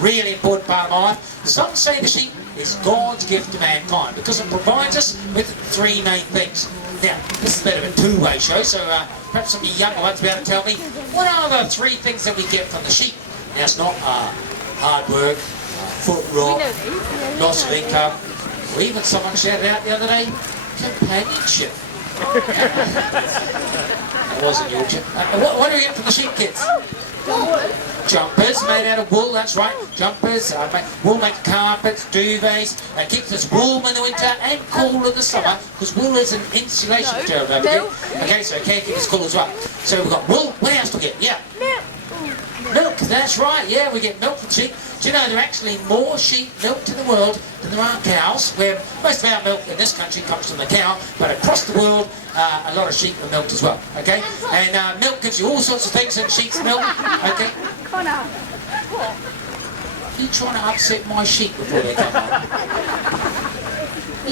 really important part of my life. Some say the sheep is God's gift to mankind because it provides us with three main things. Now, this is a bit of a two-way show, so perhaps some of you younger ones will be able to tell me, what are the three things that we get from the sheep? Now, it's not hard work, foot rot, loss of income, or even someone shouted out the other day, companionship. That wasn't Yorkshire. What do we get from the sheep, kids? Jumpers made out of wool, that's right. Jumpers, wool makes carpets, duvets, keeps us warm in the winter and cool in the summer, because wool is an insulation material, don't forget. Okay, so it can keep us cool as well. So we've got wool. What else do we get? Yeah. Milk, that's right, yeah, we get milk from sheep. Do you know there are actually more sheep milked in the world than there are cows? Where most of our milk in this country comes from the cow, but across the world, a lot of sheep are milked as well, okay? And milk gives you all sorts of things in sheep's milk, okay? Connor, Are you trying to upset my sheep before they come home?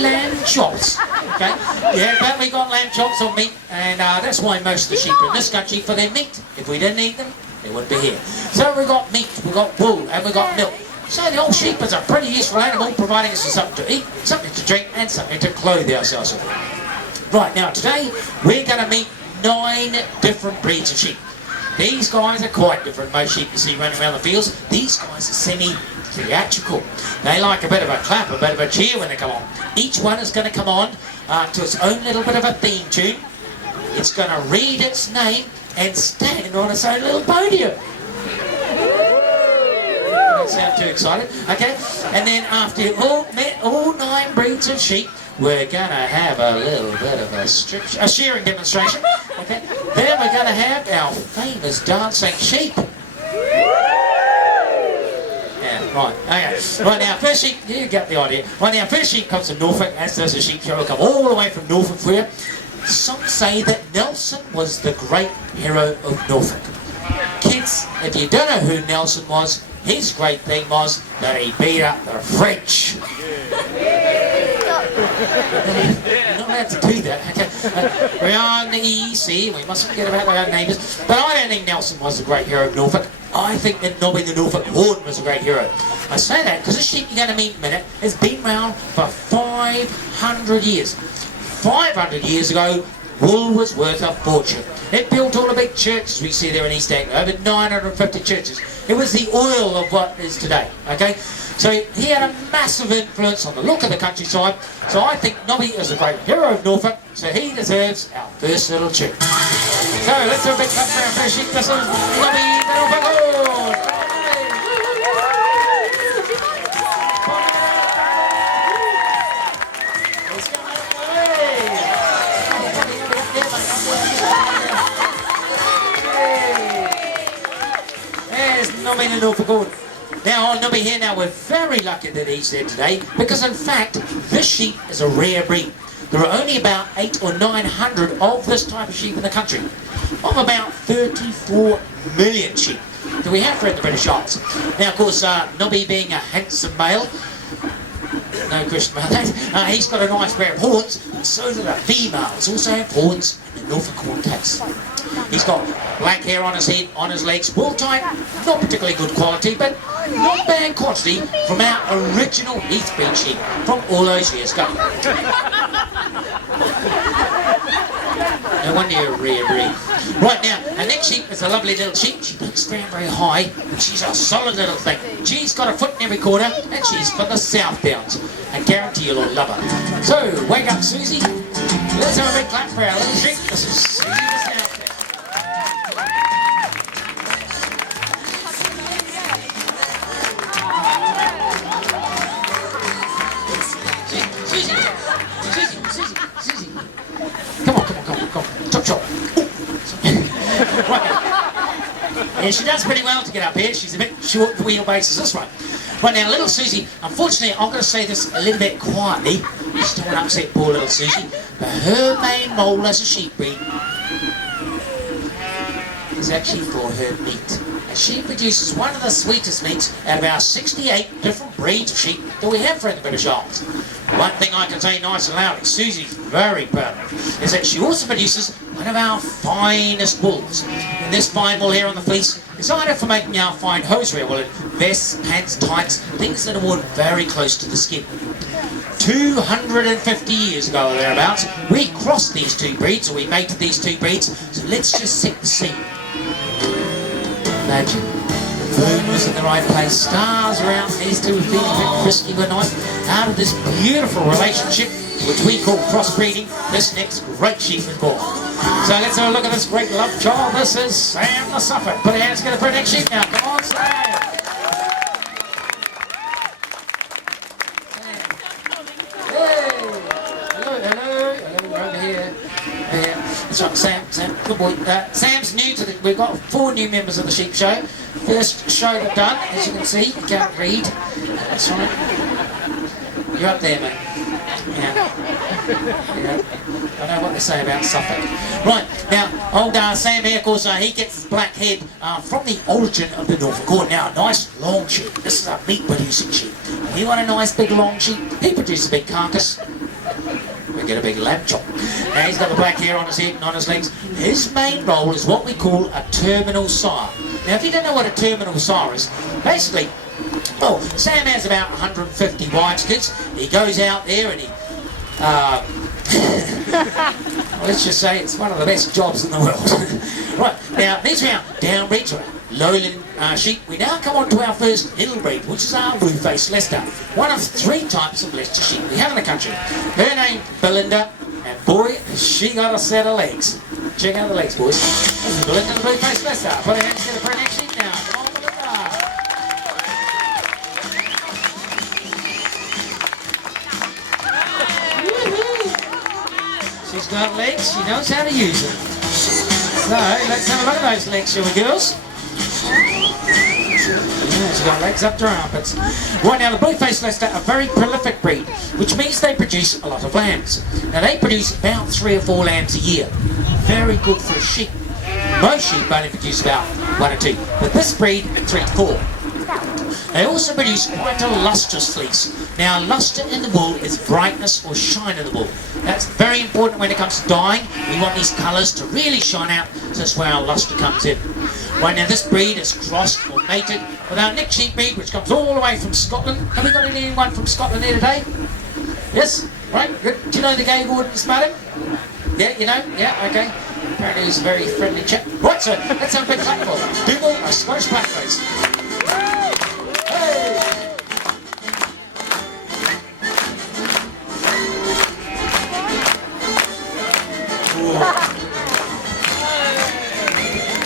Lamb chops, okay? Yeah, but we got lamb chops on meat, and that's why most of the sheep are in this country, for their meat. If we didn't eat them, they wouldn't be here. So we've got meat, we've got wool, and we've got milk. So the old sheep is a pretty useful animal, providing us with something to eat, something to drink, and something to clothe ourselves with. Right, now today, we're going to meet 9 different breeds of sheep. These guys are quite different. Most sheep you see running around the fields, these guys are semi-theatrical. They like a bit of a clap, a bit of a cheer when they come on. Each one is going to come on to its own little bit of a theme tune. It's going to read its name and stand on its own little podium. Don't sound too excited, okay? And then after you've all met all 9 breeds of sheep, we're going to have a little bit of a shearing demonstration, okay? Then we're going to have our famous dancing sheep. Yeah, right, okay. Right now, first sheep, you get the idea. Right now, first sheep comes from Norfolk, as does the sheep show. We'll come all the way from Norfolk for you. Some say that Nelson was the great hero of Norfolk. Kids, if you don't know who Nelson was, his great thing was that he beat up the French. You're not allowed to do that, okay? We're on the EC, we mustn't forget about our neighbours. But I don't think Nelson was the great hero of Norfolk. I think that Nobby the Norfolk Horn was a great hero. I say that because the sheep you're going to meet in a minute has been around for 500 years. 500 years ago, wool was worth a fortune. It built all the big churches we see there in East Anglia, over 950 churches. It was the oil of what is today, okay? So he had a massive influence on the look of the countryside. So I think Nobby is a great hero of Norfolk, so he deserves our first little tune. So let's have a big clap for our first sheep. This is Nobby the Norfolk Horn. There's Nobby the Norfolk Horn. Now on Nobby here, now we're very lucky that he's there today, because in fact this sheep is a rare breed. There are only about 800 or 900 of this type of sheep in the country, of about 34 million sheep that we have here in the British Isles. Now of course Nobby being a handsome male, no question about that, he's got a nice pair of horns, and so do the females also have horns and the Norfolk horn case. He's got black hair on his head, on his legs, wool type, not particularly good quality, but not bad quantity from our original Heathbreed sheep from all those years ago. No wonder you're a rare breed. Right now, our next sheep is a lovely little sheep. She doesn't stand very high, but she's a solid little thing. She's got a foot in every corner, and she's from the South Downs. I guarantee you'll all love her. So, wake up, Susie. Let's have a big clap for our little sheep. This is Susie the South Downs. Susie. Come on. Chop. Right. Yeah, she does pretty well to get up here. She's a bit short the wheelbase is this one. Right now, little Susie, unfortunately, I'm going to say this a little bit quietly. Just don't want to upset poor little Susie. But her main role as a sheep breed is actually for her meat. And she produces one of the sweetest meats out of our 68 different breeds of sheep that we have here in the British Isles. One thing I can say nice and loud, Susie's very proud of, is that she also produces one of our finest wools. And this fine wool here on the fleece is either for making our fine hosiery wool, vests, pants, tights, things that are worn very close to the skin. 250 years ago or thereabouts, we crossed these two breeds, or we mated these two breeds, so let's just set the scene. Imagine, the moon was in the right place, stars around, these two were feeling a bit frisky one night. Out of this beautiful relationship, which we call crossbreeding, this next great sheep was born. So let's have a look at this great love child. This is Sam the Suffolk. Put your hands together for the next sheep now. Come on, Sam. That's right, Sam, good boy. Sam's new to the, we've got 4 new members of the sheep show. First show they've done, as you can see, you can't read. That's right. You're up there, mate. Yeah. I know what they say about Suffolk. Right, now, old Sam here, of course, he gets his black head from the origin of the Norfolk Horn. Now, a nice long sheep. This is a meat-producing sheep. We want a nice big long sheep. He produces a big carcass. We get a big lamb chop. Now he's got the black hair on his head and on his legs. His main role is what we call a terminal sire. Now if you don't know what a terminal sire is, basically, well, Sam has about 150 wives, kids. He goes out there and he, let's just say it's one of the best jobs in the world. Right, now these are our downbreeds, or lowland sheep. We now come on to our first middle breed, which is our blue-faced Leicester. One of 3 types of Leicester sheep we have in the country. Her name, Belinda, and boy, she got a set of legs. Check out the legs, boys. This is Belinda, the blue-faced Leicester. Put her hands together for an next sheep now. Come on, Belinda. She's got legs, she knows how to use them. So, let's have a look at those legs, shall we, girls? Yeah, she's got legs up to her armpits. Right, now the blue-faced Leicester, a very prolific breed, which means they produce a lot of lambs. Now they produce about 3 or 4 lambs a year. Very good for a sheep. Most sheep only produce about 1 or 2, but this breed, 3 to 4. They also produce quite a lustrous fleece. Now, luster in the wool is brightness or shine in the wool. That's very important when it comes to dyeing. We want these colours to really shine out, so that's where our luster comes in. Right, now this breed is crossed or mated with our next sheep breed, which comes all the way from Scotland. Have we got anyone from Scotland here today? Yes? Right, good. Do you know the game wardens, madam? Yeah, you know? Yeah, okay. Apparently he's a very friendly chap. Right, so let's have a big clap for him. Dougal, a Scottish clap, please.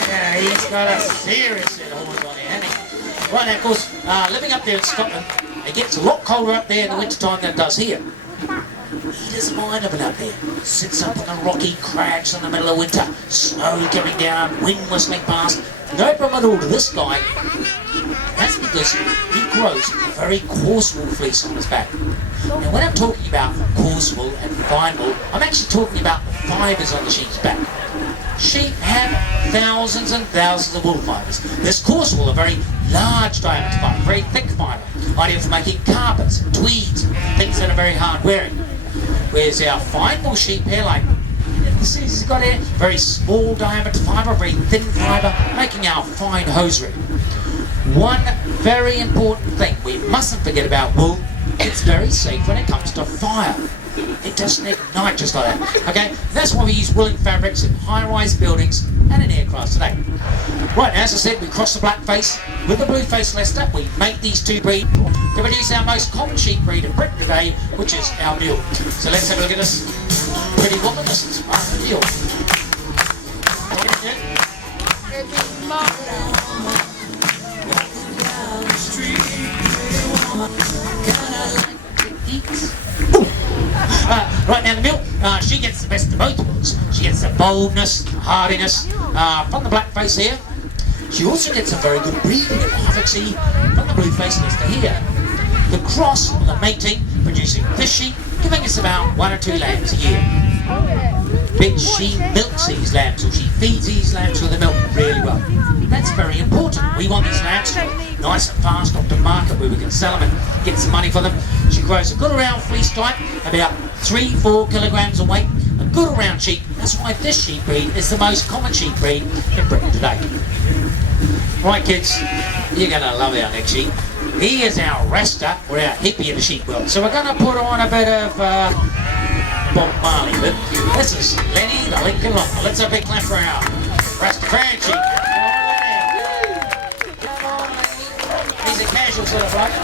Yeah, he's got a serious set of horns on here, hasn't he? Right, now, of course, living up there in Scotland, it gets a lot colder up there in the winter time than it does here. He doesn't mind living up there. Sits up on the rocky crags in the middle of winter, snow coming down, wind whistling past. No problem at all to this guy. That's because he grows a very coarse wool fleece on his back. Now when I'm talking about coarse wool and fine wool, I'm actually talking about the fibres on the sheep's back. Sheep have thousands and thousands of wool fibres. This coarse wool, a very large diameter fibre, very thick fibre, ideal for making carpets, tweeds, things that are very hard wearing. Whereas our fine wool sheep hair, like this has got a very small diameter fibre, very thin fibre, making our fine hosiery. One very important thing we mustn't forget about wool, it's very safe when it comes to fire. It doesn't ignite just like that. Okay, that's why we use woolen fabrics in high-rise buildings and in aircraft today. Right, as I said, we cross the black face with the blue-faced Leicester. We make these 2 breeds to produce our most common sheep breed in Britain today, which is our mule. So let's have a look at this pretty woman. This is our mule. Right now the mule, she gets the best of both worlds. She gets the boldness, hardiness from the black face here. She also gets a very good breeding efficacy from the blue face Leicester here. The cross, or the mating, producing this sheep, giving us about 1 or 2 lambs a year. But she milks these lambs, or she feeds these lambs with the milk really well. That's very important. We want these lambs nice and fast off to market where we can sell them and get some money for them. She grows a good round fleece type, about 3-4 kilograms in weight. A good round sheep. That's why this sheep breed is the most common sheep breed in Britain today. Right, kids. You're going to love our next sheep. He is our rasta, or our hippie in the sheep world. So we're going to put on a bit of Bob Marley. But this is Lenny the Lincoln Long. Let's have a big clap for our Rastafarian sheep. Come on, Lenny. He's a casual sort of bloke.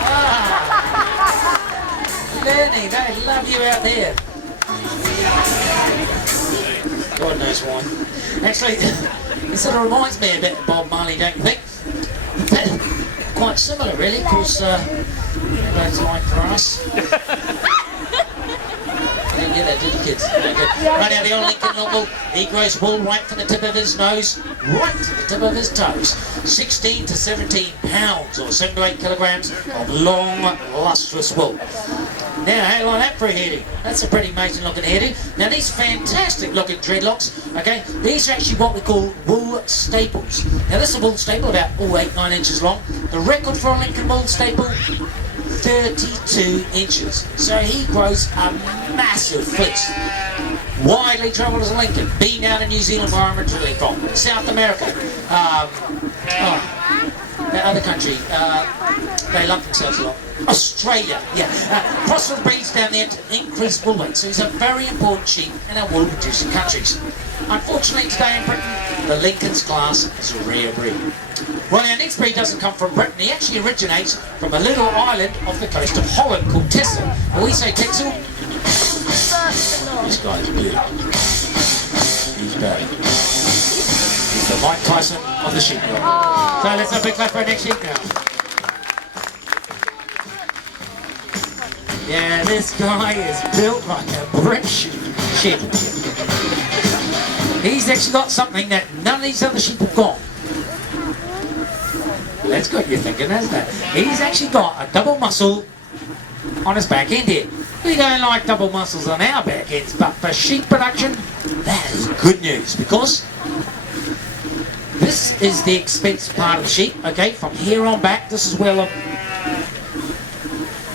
Lenny, they love you out there. God knows why. Actually, it sort of reminds me a bit of Bob Marley, don't you think? Quite similar, really, because both like grass. You didn't get that, did you, kids? Right now, the old Lincoln Long, he grows wool right from the tip of his nose, right to the tip of his toes. 16 to 17 pounds, or 7 to 8 kilograms of long, lustrous wool. Now, how do you like that for a hairdo? That's a pretty amazing looking hairdo. Now, these fantastic looking dreadlocks, okay, these are actually what we call wool staples. Now, this is a wool staple about 8-9 inches long. The record for a Lincoln wool staple, 32 inches. So he grows a massive fleece. Widely travelled as a Lincoln. Been down in New Zealand where I'm originally from. South America. That other country, they love themselves a lot. Australia, yeah. Crossfield breeds down there to increase wool weight, so he's a very important sheep in our wool producing countries. Unfortunately today in Britain, the Lincoln's class is a rare breed. Well, our next breed doesn't come from Britain, he actually originates from a little island off the coast of Holland called Texel. When we say Texel, this guy's beautiful. He's bad. He's the Mike Tyson of the sheep world. So let's have a big clap for our next sheep now. Yeah, this guy is built like a brick sheep. He's actually got something that none of these other sheep have got. That's got you thinking, hasn't it? He's actually got a double muscle on his back end here. We don't like double muscles on our back ends, but for sheep production, that is good news, because this is the expensive part of the sheep, okay? From here on back, this is where the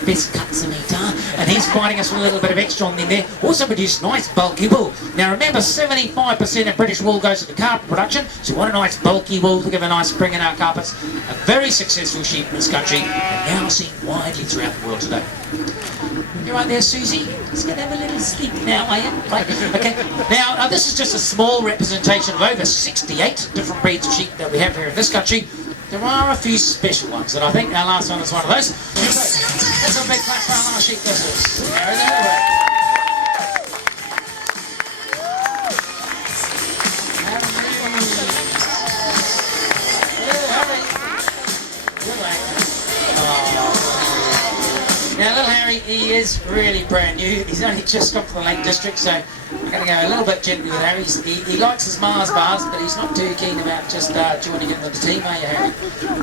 best cuts in each are, and he's providing us with a little bit of extra on there. Also produce nice bulky wool. Now remember, 75% of British wool goes to carpet production, so we want a nice bulky wool to give a nice spring in our carpets. A very successful sheep in this country, and now seen widely throughout the world today. You right there, Susie? Just going to have a little sleep now, are you? Right. Okay. Now, this is just a small representation of over 68 different breeds of sheep that we have here in this country. There are a few special ones, and I think our last one is one of those. Let's have a big clap for our last sheep business. There it is. Now, little Harry, he is really brand new. He's only just come from the Lake District, so I'm going to go a little bit gently with Harry. He likes his Mars bars, but he's not too keen about just joining in with the team, are you, Harry?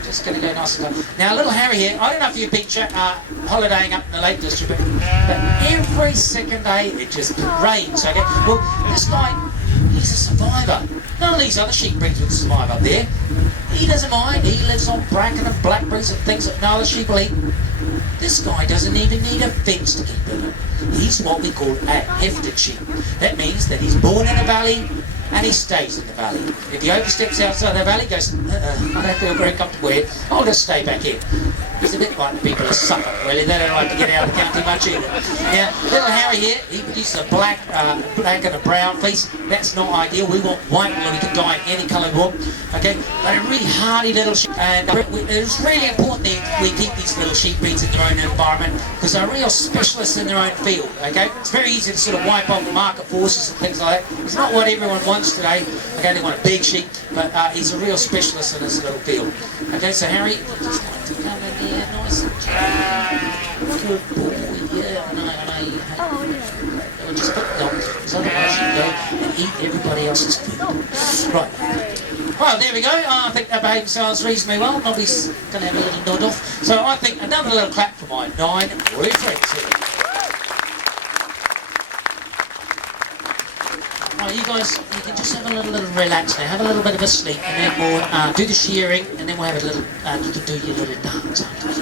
Just going to go nice and slow. Now, little Harry here, I don't know if you've been holidaying up in the Lake District, but every second day it just rains, okay? Well, this guy, he's a survivor. None of these other sheep breeds would survive up there. He doesn't mind. He lives on bracken and blackberries and things that no other sheep will eat. This guy doesn't even need a fence to keep him. He's what we call a hefted sheep. That means that he's born in a valley and he stays in the valley. If he oversteps outside the valley, goes, I don't feel very comfortable here, I'll just stay back here. He's a bit like the people of Suffolk, really. They don't like to get out of the county much either. Now, little Harry here, he produces a black and a brown fleece. That's not ideal. We want white wool, we can dye any coloured wool. Okay, but a really hardy little sheep. And it's really important that we keep these little sheep breeds in their own environment, because they're real specialists in their own field. Okay, it's very easy to sort of wipe off the market forces and things like that. It's not what everyone wants today. Okay, they want a big sheep, but he's a real specialist in his little field. Okay, so Harry, just like to come in here, nice and good boy. Yeah, I know. Oh, yeah. Just put it on, because otherwise you can go and eat everybody else's food. Right. Well, there we go. I think they behaved themselves reasonably well. Nobody's going to have a little nod off. So I think another little clap for my 9 blue friends here. Right, you guys, you can just have a little relax now, have a little bit of a sleep, and then we'll do the shearing, and then we'll have a little, you can do your little dance afterwards.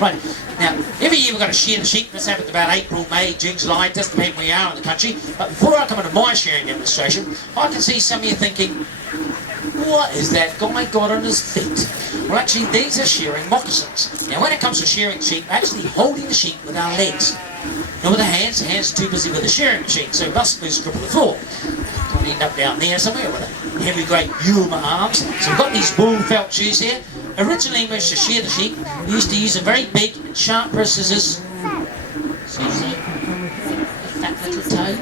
Right, now, every year we've got to shear the sheep. This happens about April, May, June, July, it doesn't depend where you are in the country. But before I come into my shearing demonstration, I can see some of you thinking, what is that guy got on his feet? Well, actually, these are shearing moccasins. Now, when it comes to shearing sheep, we're actually holding the sheep with our legs. Not with the hands are too busy with the shearing machine, so we must lose grip of the floor. Don't end up down there somewhere with a heavy, great Yuma arms. So we've got these wool felt shoes here. Originally, when we used to shear the sheep, we used to use a very big, sharp pair of scissors. Susie, that little toad.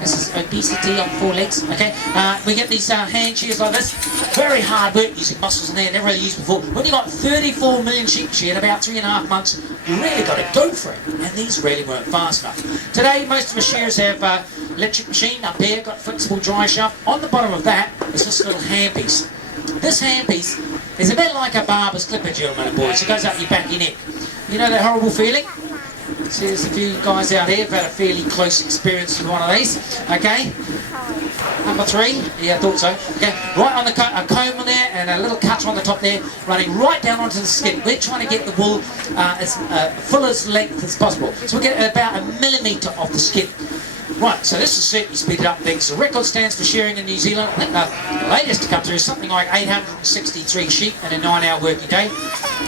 This is obesity on 4 legs, okay? We get these hand shears like this. Very hard work using muscles in there, never really used before. When you've got 34 million sheep sheared in about 3.5 months, you really got to go for it. And these really weren't fast enough. Today, most of the shearers have electric machine up here, got flexible dry shaft. On the bottom of that is this little handpiece. This handpiece is a bit like a barber's clipper, gentlemen and boys. It goes up your back of your neck. You know that horrible feeling? See, there's a few guys out here who've had a fairly close experience with one of these. Okay, number 3. Yeah, I thought so. Okay, right on the a comb on there and a little cutter on the top there, running right down onto the skin. We're trying to get the wool as full as length as possible. So we get about 1 millimetre off the skin. Right, so this is certainly speeded up things. The record stands for shearing in New Zealand. I think the latest to come through is something like 863 sheep in a 9-hour working day.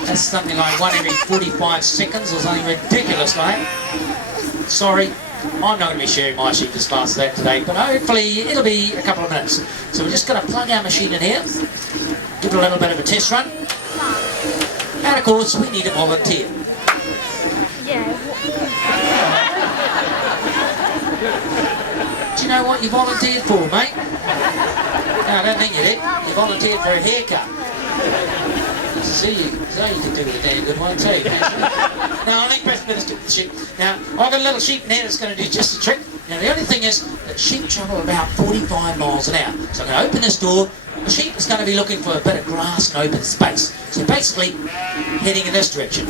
That's something like 1 every 45 seconds or something ridiculous like that. Sorry, I'm not going to be shearing my sheep as fast as that today, but hopefully it'll be a couple of minutes. So we're just going to plug our machine in here, give it a little bit of a test run, and of course we need a volunteer. Do you know what you volunteered for, mate? No, I don't think you did. You volunteered for a haircut. So you can do with a damn good one too. Now, I think best bit of the sheep. Now, I've got a little sheep in there that's going to do just the trick. Now, the only thing is that sheep travel about 45 miles an hour. So I'm going to open this door. The sheep is going to be looking for a bit of grass and open space. So basically, heading in this direction.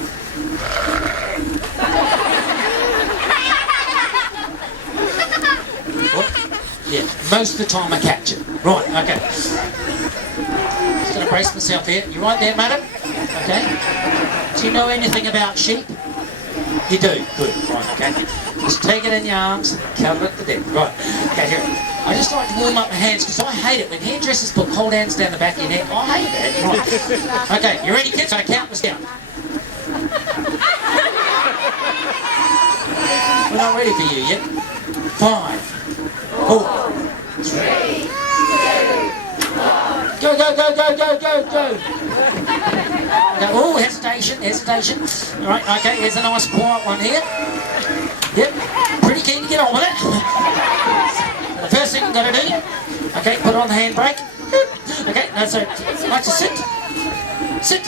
Yeah, most of the time I catch it. Right, okay. Just going to brace myself here. You right there, madam? Okay. Do you know anything about sheep? You do? Good. Right, okay. Just take it in your arms and cover it to death. Right. Okay, here. I just like to warm up my hands because I hate it when hairdressers put cold hands down the back of your neck. I hate that. Right. Okay, you ready, kids? I count this down. We're not ready for you yet. 5, 4, 3, 2, 1. Go, go, go, go, go, go, go. Oh, hesitation, hesitation. All right, okay, here's a nice quiet one here. Yep, pretty keen to get on with it. The first thing you've got to do, okay, put on the handbrake. Okay, now so, like to sit. Sit.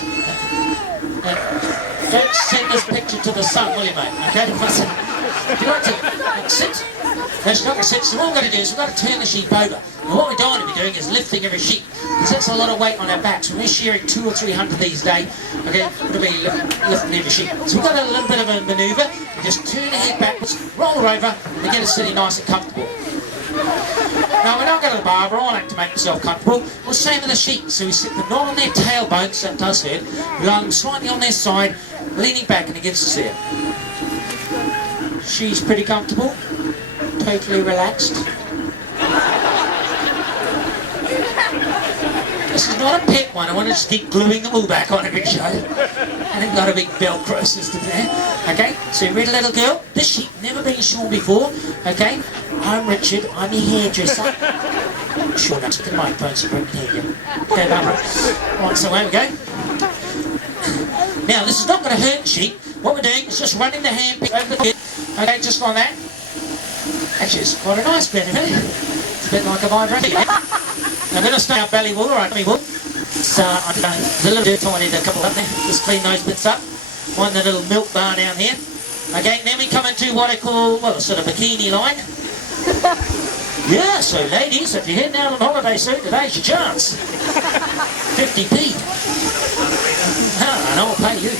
Don't send this picture to the sun, will you, mate? Okay, if you like to sit. No, she's not going to sit, so what we're going to do is we've got to turn the sheep over. And what we don't want to be doing is lifting every sheep, because that's a lot of weight on our backs. When we're shearing 200 or 300 these a day, okay, we're going to be lifting every sheep. So we've got a little bit of a manoeuvre. We just turn the head backwards, roll her over, and get her sitting nice and comfortable. Now, we're not going to the barber. I like to make myself comfortable. Well, same with the sheep. So we sit them not on their tailbones, that does hurt. We lie them slightly on their side, leaning back and against us there. She's pretty comfortable. Totally relaxed. This is not a pet one. I want to just keep gluing the wool back on every show. And I've got a big Velcro system there. Okay, so you ready, little girl? This sheep never been shorn before. Okay, I'm Richard. I'm your hairdresser. Sure enough, the microphone so you can hear you. Okay, Barbara. Right, so there we go. Now, this is not going to hurt the sheep. What we're doing is just running the hand over the bit. Okay, just like that. Actually, it's quite a nice benefit. It's a bit like a vibrator. Now, I'm going to stay our belly wool, alright, belly wool. So, I'm going to a little bit, I need a couple up there. Just clean those bits up. Find the little milk bar down here. Okay, then we come into what I call, well, a sort of bikini line. Yeah, so ladies, if you're heading out on holiday soon, today's your chance. 50p. And I'll pay you.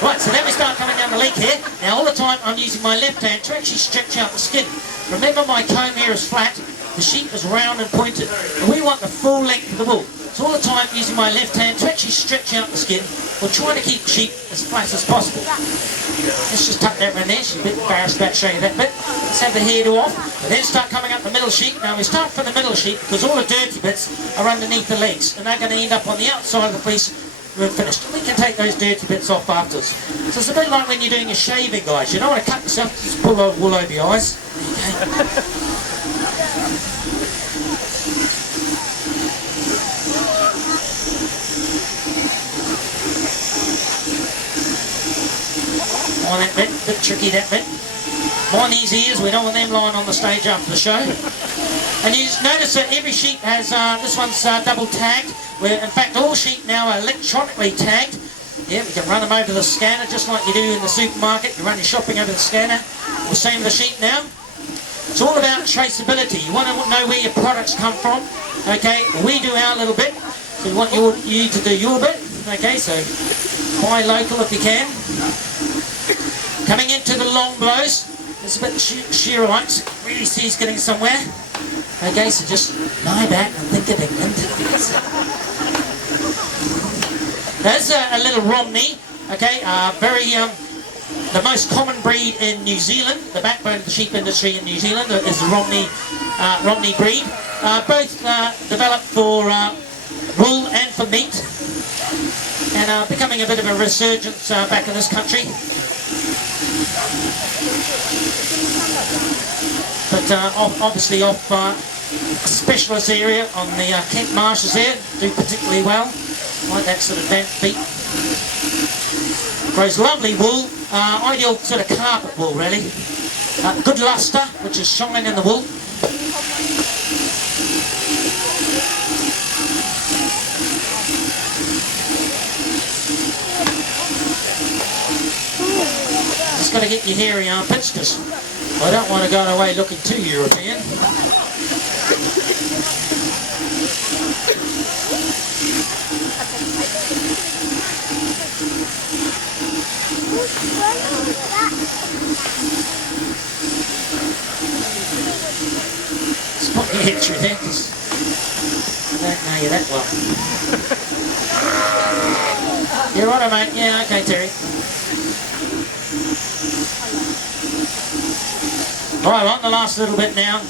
Right, so then we start coming down the leg here. Now all the time I'm using my left hand to actually stretch out the skin. Remember my comb here is flat, the sheep is round and pointed. And we want the full length of the wool. So all the time using my left hand to actually stretch out the skin, or trying to keep the sheep as flat as possible. Let's just tuck that around there. She's a bit embarrassed about showing you that bit. Let's have the hairdo off, and then start coming up the middle sheep. Now we start from the middle sheep because all the dirty bits are underneath the legs, and they're going to end up on the outside of the fleece when we're finished. We can take those dirty bits off afterwards. So it's a bit like when you're doing your shaving, guys. You don't want to cut yourself, just pull the wool over your eyes. There you go. On that bit tricky that bit. Mind these ears, we don't want them lying on the stage after the show. And you notice that every sheep has, this one's double tagged, where in fact all sheep now are electronically tagged. Yeah, we can run them over the scanner just like you do in the supermarket. You run your shopping over the scanner. We're same with the sheep now. It's all about traceability. You want to know where your products come from. Okay, we do our little bit. So we want you to do your bit. Okay, so buy local if you can. Coming into the long blows, there's a bit of shearer lights, really see he's getting somewhere. Okay, so just lie back and think of England. There's a little Romney, okay, the most common breed in New Zealand, the backbone of the sheep industry in New Zealand is the Romney breed. Both developed for wool and for meat, and becoming a bit of a resurgence back in this country. But obviously off a specialist area on the Kent marshes there, do particularly well, like that sort of damp feet. Grows lovely wool, ideal sort of carpet wool really. Good lustre, which is shine in the wool. Just got to get your hairy armpits because I don't want to go away looking too European. Just put your head through there because I don't know you that well. You're right, mate. Yeah, okay, Terry. Alright, on the last little bit now.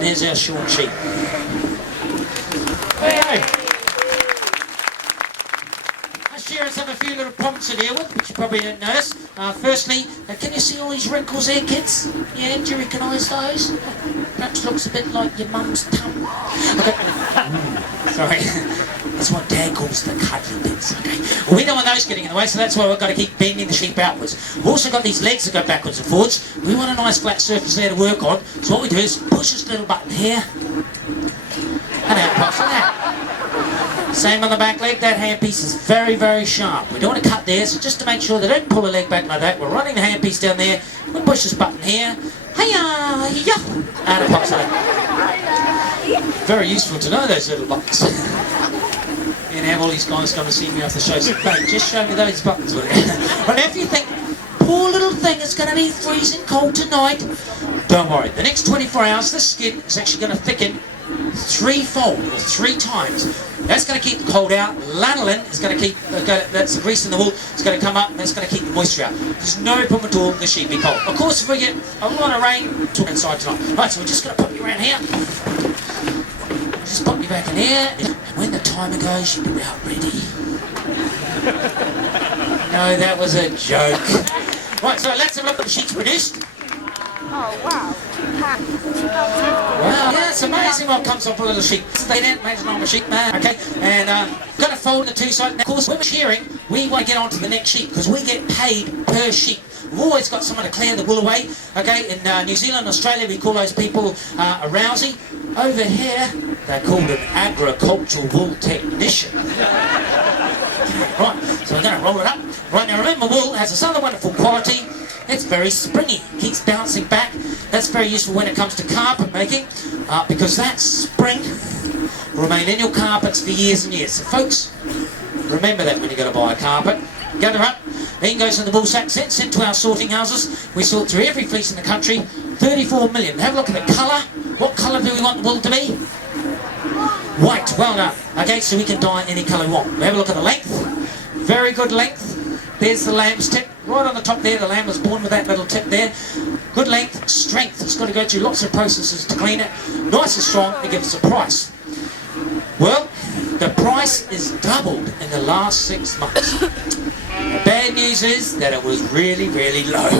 There's our short sheep. There you go. Our shearers have a few little problems to deal with, which you probably didn't notice. Firstly, can you see all these wrinkles there, kids? Yeah, do you recognise those? Perhaps looks a bit like your mum's tum. Okay. Sorry. That's what Dad calls the cuddly bits. Okay. Well, we don't want those getting in the way, so that's why we've got to keep bending the sheep outwards. We've also got these legs that go backwards and forwards. We want a nice flat surface there to work on. So what we do is push this little button here, and out pops like that. Same on the back leg. That handpiece is very, very sharp. We don't want to cut there, so just to make sure they don't pull the leg back like that, we're running the handpiece down there. We push this button here. Hiya! Hiya! Out it pops like that. Very useful to know those little buttons. And have all these guys come to see me after the show. So, mate, just show me those buttons, will you? And if you think, poor little thing is going to be freezing cold tonight, don't worry. The next 24 hours, this skin is actually going to thicken threefold, or 3 times. That's going to keep the cold out. Lanolin is going to keep, that's the grease in the wool, it's going to come up, and that's going to keep the moisture out. There's no problem at all, the sheep be cold. Of course, if we get a lot of rain, we'll talk inside tonight. Right, so we're just going to put you around here. Just pop you back in here, and when the timer goes, you'll be about ready. No, that was a joke. Right, so let's have a look at the sheets produced. Oh, wow. Wow, yeah, it's amazing what comes off a little sheep. They didn't imagine I'm a sheep man, okay? And got to fold the 2 sides. Now, of course, when we're shearing, we want to get onto the next sheep because we get paid per sheep. We've always got someone to clear the wool away, okay? In New Zealand, Australia, we call those people a rousey. Over here, they're called an agricultural wool technician. Right, so we're going to roll it up. Right, now remember, wool has this other wonderful quality. It's very springy, keeps bouncing back. That's very useful when it comes to carpet making, because that spring remain in your carpets for years and years. So folks, remember that when you go to buy a carpet. Gather up, then goes in the wool sacks, then sent to our sorting houses. We sort through every fleece in the country, 34 million. Have a look at the colour. What colour do we want the wool to be? White, well done. Okay, so we can dye any colour we want. We have a look at the length. Very good length. There's the lamb's tip. Right on the top there, the lamb was born with that little tip there. Good length, strength. It's got to go through lots of processes to clean it. Nice and strong, it gives us a price. Well, the price is doubled in the last 6 months. The bad news is that it was really, really low.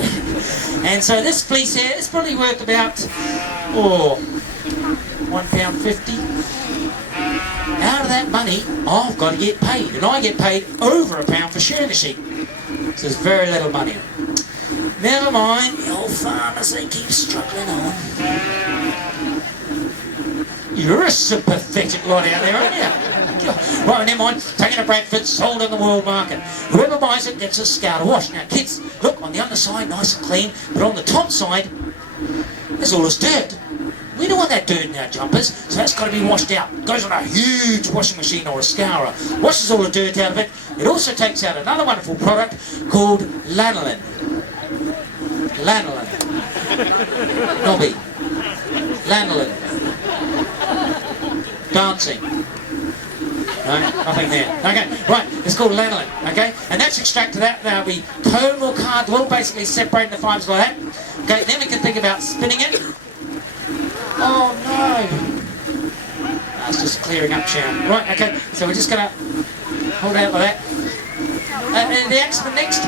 And so this fleece here is probably worth about, £1.50. Out of that money, I've got to get paid. And I get paid over £1 for shearing a sheep. So there's very little money. Never mind, the old farmers, they keep struggling on. You're a sympathetic lot out there, aren't you? Right, never mind. Taken to Bradford, sold in the world market. Whoever buys it gets a scouter wash. Now, kids, look, on the underside, nice and clean, but on the top side, there's all this dirt. We don't want that dirt in our jumpers, so that's got to be washed out. It goes on a huge washing machine or a scourer. Washes all the dirt out of it. It also takes out another wonderful product called lanolin. Lanolin. Nobby. Lanolin. Dancing. No, nothing there. Okay, right, it's called lanolin, okay? And that's extracted out. Now we comb or card the wool, basically separating the fibres like that. Okay, then we can think about spinning it. Oh no! That's just clearing up Sharon. Right, okay, so we're just going to hold it out like that. And the accident next.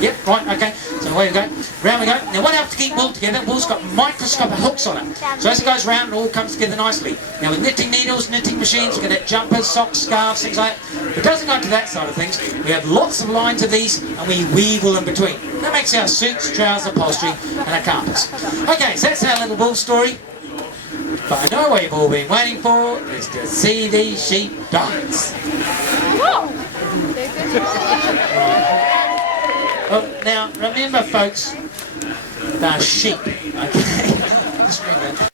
Yep, right, okay. So away we go. Round we go. Now what happens to keep wool together? Wool's got microscopic hooks on it. So as it goes round, it all comes together nicely. Now with knitting needles, knitting machines, we can knit jumpers, socks, scarves, things like that. It doesn't go to that side of things. We have lots of lines of these and we weave wool in between. That makes our suits, trousers, upholstery and our carpets. Okay, so that's our little wool story. But I know what you've all been waiting for is to see these sheep dance. Oh, now remember folks, they're sheep, okay? Just remember.